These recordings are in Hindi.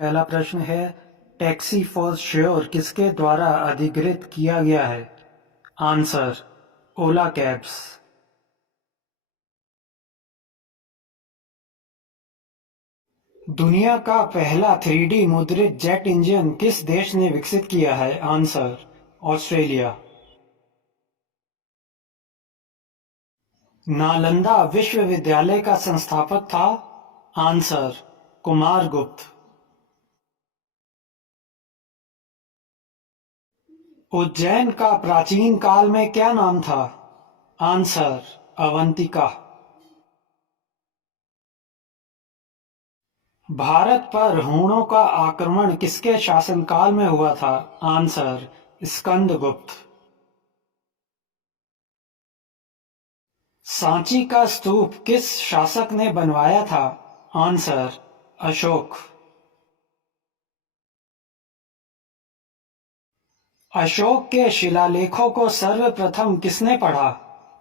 पहला प्रश्न है, टैक्सी फॉर श्योर किसके द्वारा अधिग्रहित किया गया है? आंसर, ओला कैब्स। दुनिया का पहला 3D मुद्रित जेट इंजन किस देश ने विकसित किया है? Answer, Australia. नालंदा विश्वविद्यालय का संस्थापक था? आंसर, कुमारगुप्त। उज्जैन का प्राचीन काल में क्या नाम था? आंसर, अवंतिका। भारत पर हूणों का आक्रमण किसके शासनकाल में हुआ था? आंसर, स्कंदगुप्त। सांची का स्तूप किस शासक ने बनवाया था? आंसर, अशोक। अशोक के शिलालेखों को सर्वप्रथम किसने पढ़ा?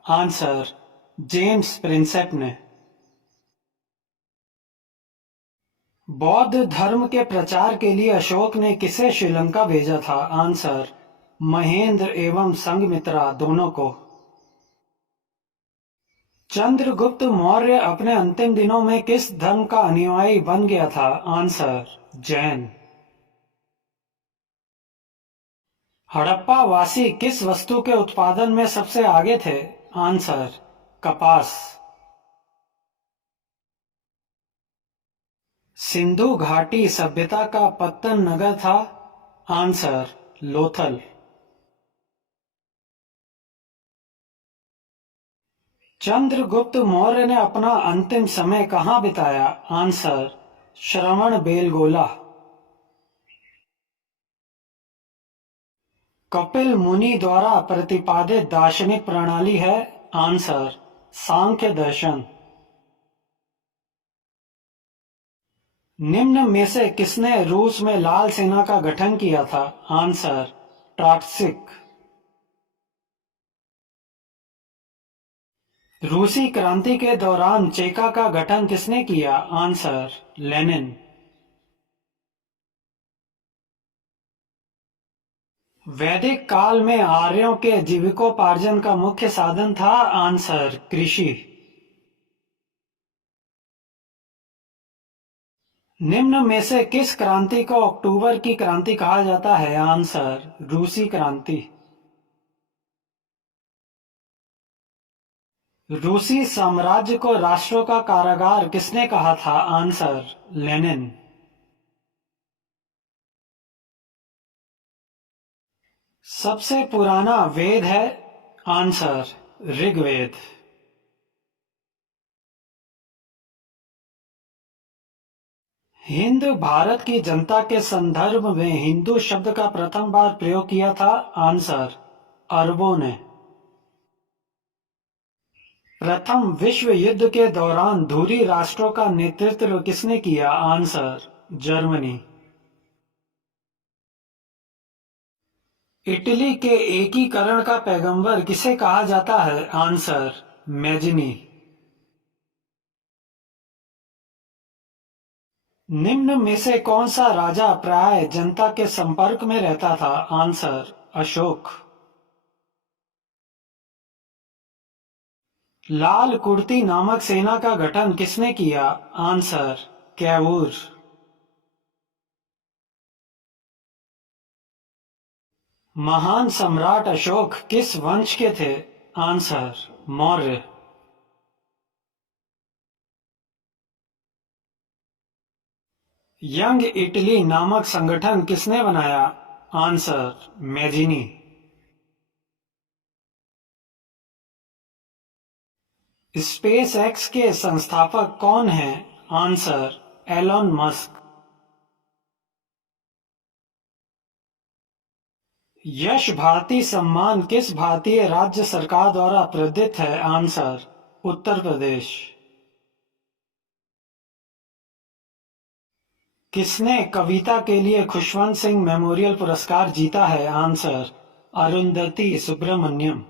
आंसर, जेम्स प्रिंसेप ने। बौद्ध धर्म के प्रचार के लिए अशोक ने किसे श्रीलंका भेजा था? आंसर, महेंद्र एवं संघमित्रा दोनों को। चंद्रगुप्त मौर्य अपने अंतिम दिनों में किस धर्म का अनुयायी बन गया था? आंसर, जैन। हड़प्पा वासी किस वस्तु के उत्पादन में सबसे आगे थे? आंसर, कपास। सिंधु घाटी सभ्यता का पत्तन नगर था? आंसर, लोथल। चंद्रगुप्त मौर्य ने अपना अंतिम समय कहां बिताया? आंसर, श्रवण बेलगोला। कपिल मुनि द्वारा प्रतिपादित दार्शनिक प्रणाली है? आंसर, सांख्य दर्शन। निम्न में से किसने रूस में लाल सेना का गठन किया था? Answer, Trotsky. रूसी क्रांति के दौरान चेका का गठन किसने किया? Answer, Lenin. वैदिक काल में आर्यों के जीविकोपार्जन का मुख्य साधन था? आंसर, कृषि। निम्न में से किस क्रांति को अक्टूबर की क्रांति कहा जाता है? आंसर, रूसी क्रांति। रूसी साम्राज्य को राष्ट्रों का कारागार किसने कहा था? Answer, Lenin. सबसे पुराना वेद है? आंसर, ऋग्वेद। हिंद भारत की जनता के संदर्भ में हिंदू शब्द का प्रथम बार प्रयोग किया था? आंसर, अरबों ने। प्रथम विश्व युद्ध के दौरान धुरी राष्ट्रों का नेतृत्व किसने किया? Answer, Germany. इटली के एकीकरण का पैगंबर किसे कहा जाता है? Answer, Mazzini. निम्न में से कौन सा राजा प्राय जनता के संपर्क में रहता था? आंसर, अशोक। लाल कुर्ती नामक सेना का गठन किसने किया? Answer, Cavour. महान सम्राट अशोक किस वंश के थे? आंसर, मौर्य। यंग इटली नामक संगठन किसने बनाया? Answer, Mazzini. स्पेस एक्स के संस्थापक कौन हैं? Answer, Elon Musk. Yash Bharati सम्मान किस भारतीय राज्य सरकार द्वारा प्रदत्त है? आंसर, उत्तर प्रदेश। किसने कविता के लिए खुशवंत सिंह मेमोरियल पुरस्कार जीता है? आंसर, अरुंधति सुब्रमण्यम।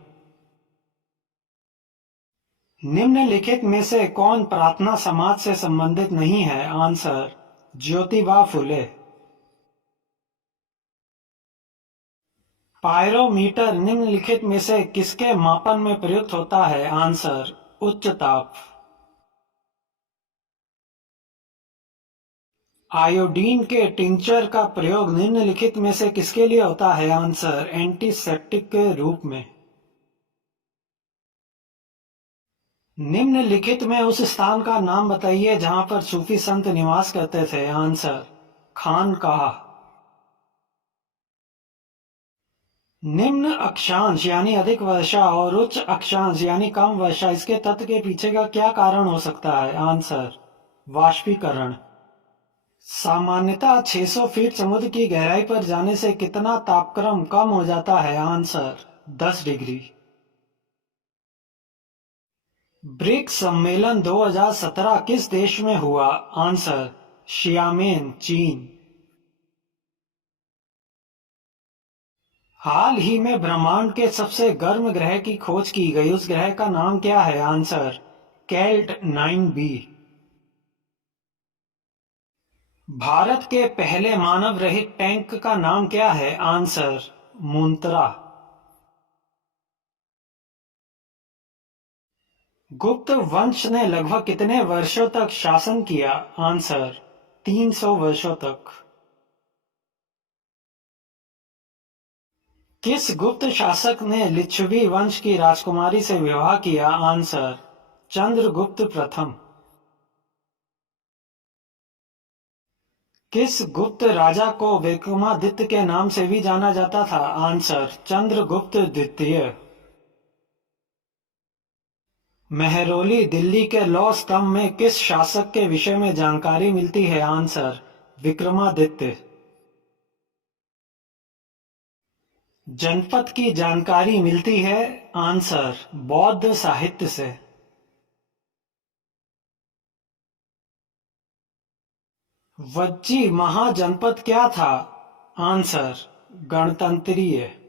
निम्नलिखित में से कौन प्रार्थना समाज से संबंधित नहीं है? आंसर, ज्योतिबा फुले। पायरोमीटर निम्नलिखित में से किसके मापन में प्रयुक्त होता है? आंसर, उच्च ताप। आयोडीन के टिंचर का प्रयोग निम्नलिखित में से किसके लिए होता है? आंसर, एंटीसेप्टिक के रूप में। निम्नलिखित में उस स्थान का नाम बताइए जहां पर सूफी संत निवास करते थे। आंसर, खानकाह। निम्न अक्षांश यानी अधिक वर्षा और उच्च अक्षांश यानी कम वर्षा, इसके तथ्य के पीछे का क्या कारण हो सकता है? आंसर, वाष्पीकरण। सामान्यतः 600 फीट समुद्र की गहराई पर जाने से कितना तापक्रम कम हो जाता है? Answer, 10 degree. ब्रिक्स सम्मेलन 2017 किस देश में हुआ? आंसर, शियामेन, चीन। हाल ही में ब्रह्मांड के सबसे गर्म ग्रह की खोज की गई, उस ग्रह का नाम क्या है? Answer, कैल्ट 9b। भारत के पहले मानव रहित टैंक का नाम क्या है? आंसर, मुंत्रा। गुप्त वंश ने लगभग कितने वर्षों तक शासन किया? आंसर, 300 वर्षों तक। किस गुप्त शासक ने लिच्छवी वंश की राजकुमारी से विवाह किया? आंसर, चंद्रगुप्त प्रथम। किस गुप्त राजा को विक्रमादित्य के नाम से भी जाना जाता था? आंसर, चंद्रगुप्त द्वितीय। मेहरौली दिल्ली के लौह स्तंभ में किस शासक के विषय में जानकारी मिलती है? आंसर, विक्रमादित्य। जनपद की जानकारी मिलती है? आंसर, बौद्ध साहित्य से। वज्जी महाजनपद क्या था? आंसर, गणतंत्रीय।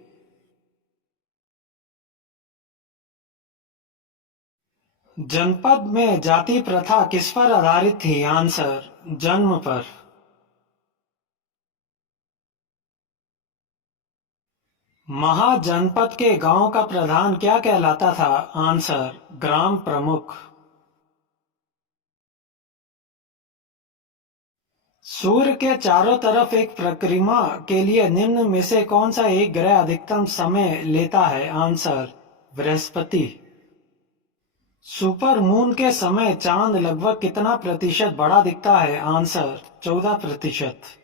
जनपद में जाति प्रथा किस पर आधारित थी? आंसर, जन्म पर। महाजनपद के गांव का प्रधान क्या कहलाता था? आंसर, ग्राम प्रमुख। सूर्य के चारों तरफ एक परिक्रमा के लिए निम्न में से कौन सा एक ग्रह अधिकतम समय लेता है? आंसर, बृहस्पति। सुपर मून के समय चांद लगभग कितना प्रतिशत बड़ा दिखता है? आंसर, 14%।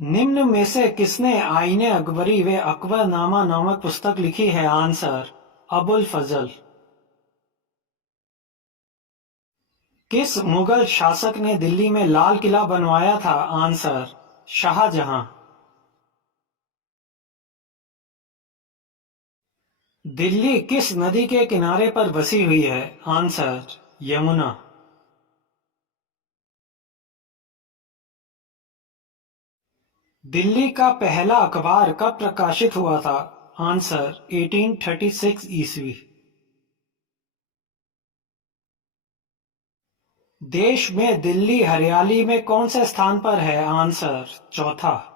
निम्न में से किसने आईने अकबरी व अकबरनामा नामक पुस्तक लिखी है? आंसर, अबुल फजल। किस मुगल शासक ने दिल्ली में लाल किला बनवाया था? आंसर, शाहजहां। दिल्ली किस नदी के किनारे पर बसी हुई है? आंसर, यमुना। दिल्ली का पहला अखबार कब प्रकाशित हुआ था? आंसर, 1836 ईस्वी। देश में दिल्ली हरियाली में कौन से स्थान पर है? आंसर, चौथा।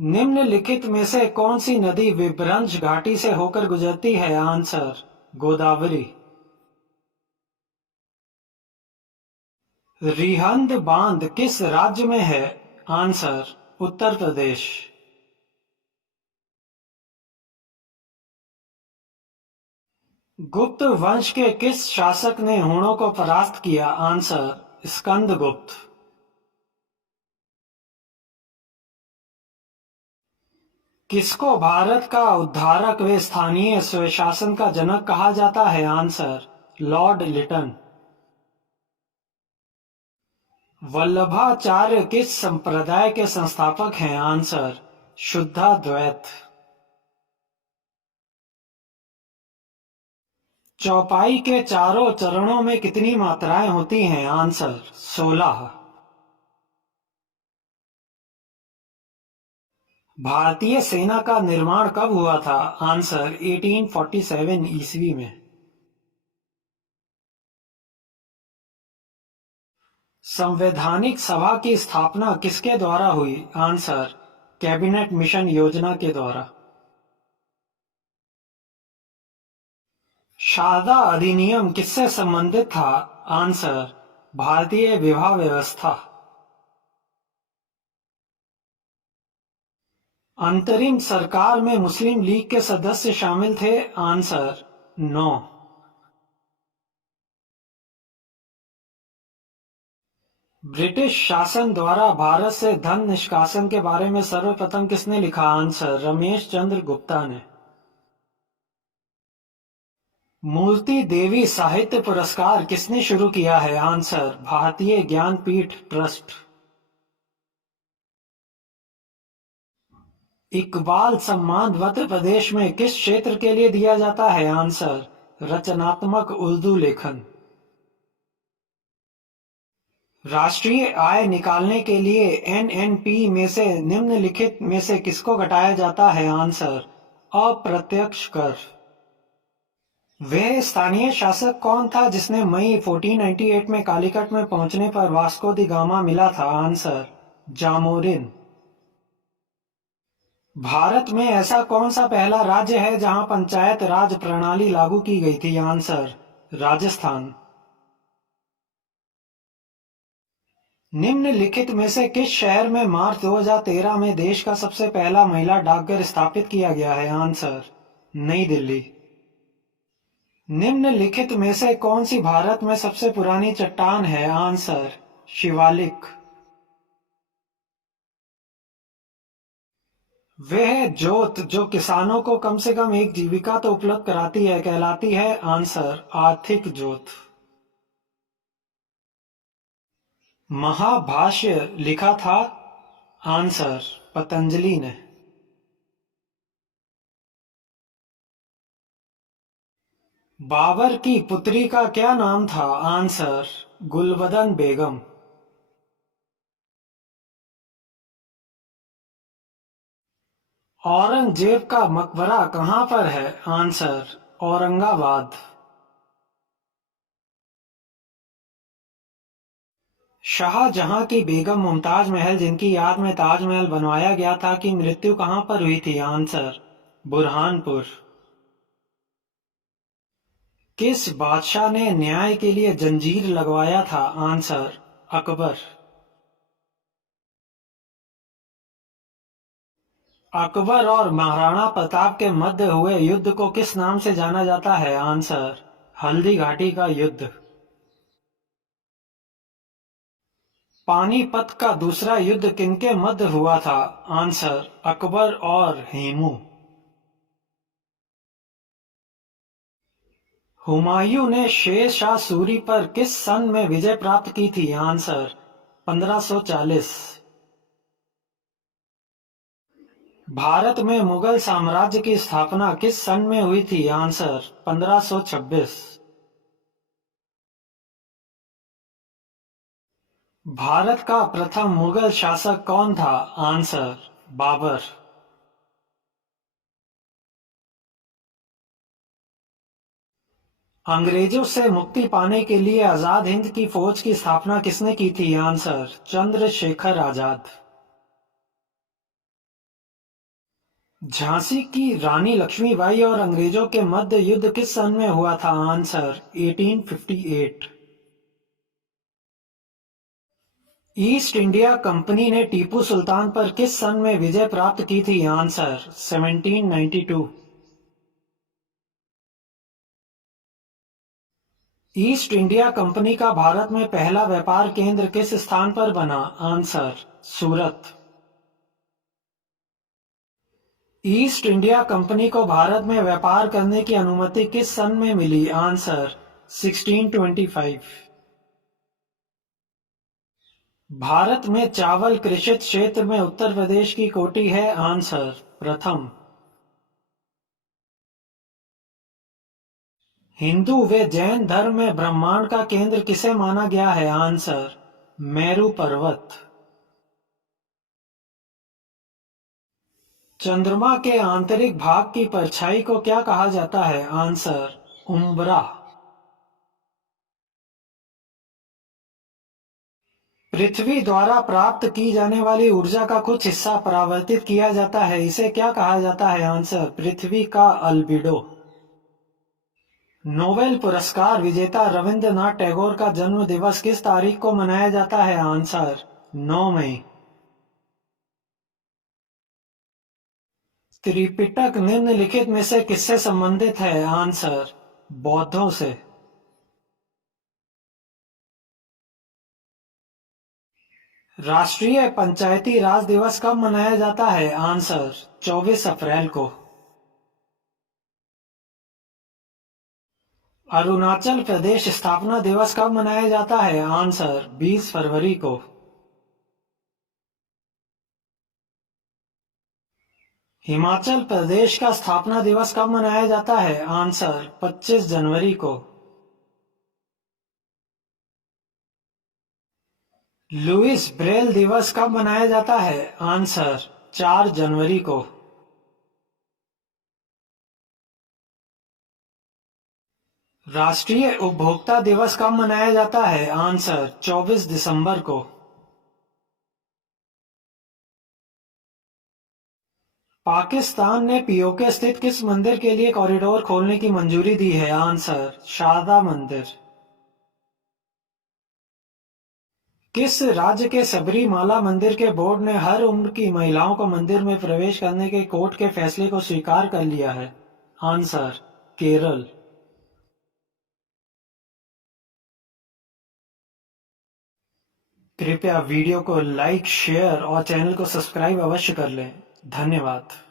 निम्नलिखित में से कौन सी नदी विभ्रंश घाटी से होकर गुजरती है? आंसर, गोदावरी। रिहंद बांध किस राज्य में है? आंसर, उत्तर प्रदेश। गुप्त वंश के किस शासक ने हूणों को परास्त किया? आंसर, स्कंदगुप्त। किसको भारत का उद्धारक व स्थानीय स्वशासन का जनक कहा जाता है? Answer, Lord Liton. वल्लभाचार्य किस संप्रदाय के संस्थापक हैं? आंसर, शुद्धाद्वैत। चौपाई के चारों चरणों में कितनी मात्राएं होती हैं? आंसर, 16। भारतीय सेना का निर्माण कब हुआ था? आंसर, 1847 ईस्वी में। संवैधानिक सभा की स्थापना किसके द्वारा हुई? आंसर, कैबिनेट मिशन योजना के द्वारा। शारदा अधिनियम किससे संबंधित था? आंसर, भारतीय विवाह व्यवस्था। अंतरिम सरकार में मुस्लिम लीग के सदस्य शामिल थे? आंसर, 9। ब्रिटिश शासन द्वारा भारत से धन निष्कासन के बारे में सर्वप्रथम किसने लिखा? आंसर, रमेश चंद्र गुप्ता ने। मूर्ति देवी साहित्य पुरस्कार किसने शुरू किया है? आंसर, भारतीय ज्ञानपीठ ट्रस्ट। इकबाल सम्मान मध्य प्रदेश में किस क्षेत्र के लिए दिया जाता है? आंसर, रचनात्मक उर्दू लेखन। राष्ट्रीय आय निकालने के लिए एनएनपी में से निम्नलिखित में से किसको घटाया जाता है? आंसर, अप्रत्यक्ष कर। वह स्थानीय शासक कौन था जिसने मई 1498 में कालीकट में पहुंचने पर वास्को दी गामा मिला था? आंसर, जामोरिन। भारत में ऐसा कौन सा पहला राज्य है जहां पंचायत राज प्रणाली लागू की गई थी? आंसर, राजस्थान। निम्नलिखित में से किस शहर में मार्च 2013 में देश का सबसे पहला महिला डाकघर स्थापित किया गया है? आंसर, नई दिल्ली। निम्नलिखित में से कौन सी भारत में सबसे पुरानी चट्टान है? आंसर, शिवालिक। वह जोत जो किसानों को कम से कम एक जीविका तो उपलब्ध कराती है कहलाती है? आंसर, आर्थिक जोत। महाभाष्य लिखा था? आंसर, पतंजलि ने। बाबर की पुत्री का क्या नाम था? आंसर, गुलबदन बेगम। औरंगजेब का मकबरा कहां पर है? आंसर, औरंगाबाद। शाहजहां की बेगम मुमताज महल जिनकी याद में ताजमहल बनवाया गया था की मृत्यु कहां पर हुई थी? आंसर, बुरहानपुर। किस बादशाह ने न्याय के लिए जंजीर लगवाया था? आंसर, अकबर। अकबर और महाराणा प्रताप के मध्य हुए युद्ध को किस नाम से जाना जाता है? आंसर, हल्दी घाटी का युद्ध। पानीपत का दूसरा युद्ध किनके मध्य हुआ था? आंसर, अकबर और हेमू। हुमायूं ने शेर शाह सूरी पर किस सन में विजय प्राप्त की थी? आंसर, 1540। भारत में मुगल साम्राज्य की स्थापना किस सन में हुई थी? आंसर, 1526। भारत का प्रथम मुगल शासक कौन था? आंसर, बाबर। अंग्रेजों से मुक्ति पाने के लिए आजाद हिंद की फौज की स्थापना किसने की थी? आंसर, चंद्रशेखर आजाद। झांसी की रानी लक्ष्मीबाई और अंग्रेजों के मध्य युद्ध किस सन में हुआ था? आंसर, 1858। ईस्ट इंडिया कंपनी ने टीपू सुल्तान पर किस सन में विजय प्राप्त की थी? आंसर, 1792। ईस्ट इंडिया कंपनी का भारत में पहला व्यापार केंद्र किस स्थान पर बना? आंसर, सूरत। ईस्ट इंडिया कंपनी को भारत में व्यापार करने की अनुमति किस सन में मिली? आंसर, 1625। भारत में चावल कृषित क्षेत्र में उत्तर प्रदेश की कोटि है? आंसर, प्रथम। हिंदू व जैन धर्म में ब्रह्मांड का केंद्र किसे माना गया है? आंसर, मेरू पर्वत। चंद्रमा के आंतरिक भाग की परछाई को क्या कहा जाता है? आंसर, उम्ब्रा। पृथ्वी द्वारा प्राप्त की जाने वाली ऊर्जा का कुछ हिस्सा परावर्तित किया जाता है, इसे क्या कहा जाता है? आंसर, पृथ्वी का अल्बिडो। नोबेल पुरस्कार विजेता रविंद्रनाथ टैगोर का जन्म दिवस किस तारीख को मनाया जाता है? आंसर, 9 मई। त्रिपिटक निम्नलिखित में से किससे संबंधित है? आंसर, बौद्धों से। राष्ट्रीय पंचायती राज दिवस कब मनाया जाता है? आंसर, 24 अप्रैल को। अरुणाचल प्रदेश स्थापना दिवस कब मनाया जाता है? आंसर, 20 फरवरी को। हिमाचल प्रदेश का स्थापना दिवस कब मनाया जाता है? आंसर, 25 जनवरी को। लुईस ब्रेल दिवस कब मनाया जाता है? आंसर, 4 जनवरी को। राष्ट्रीय उपभोक्ता दिवस कब मनाया जाता है? आंसर, 24 दिसंबर को। पाकिस्तान ने पीओके स्थित किस मंदिर के लिए कॉरिडोर खोलने की मंजूरी दी है? आंसर, शारदा मंदिर। किस राज्य के सबरीमाला मंदिर के बोर्ड ने हर उम्र की महिलाओं को मंदिर में प्रवेश करने के कोर्ट के फैसले को स्वीकार कर लिया है? आंसर, केरल। कृपया वीडियो को लाइक, शेयर और चैनल को सब्सक्राइब अवश्य कर लें। धन्यवाद।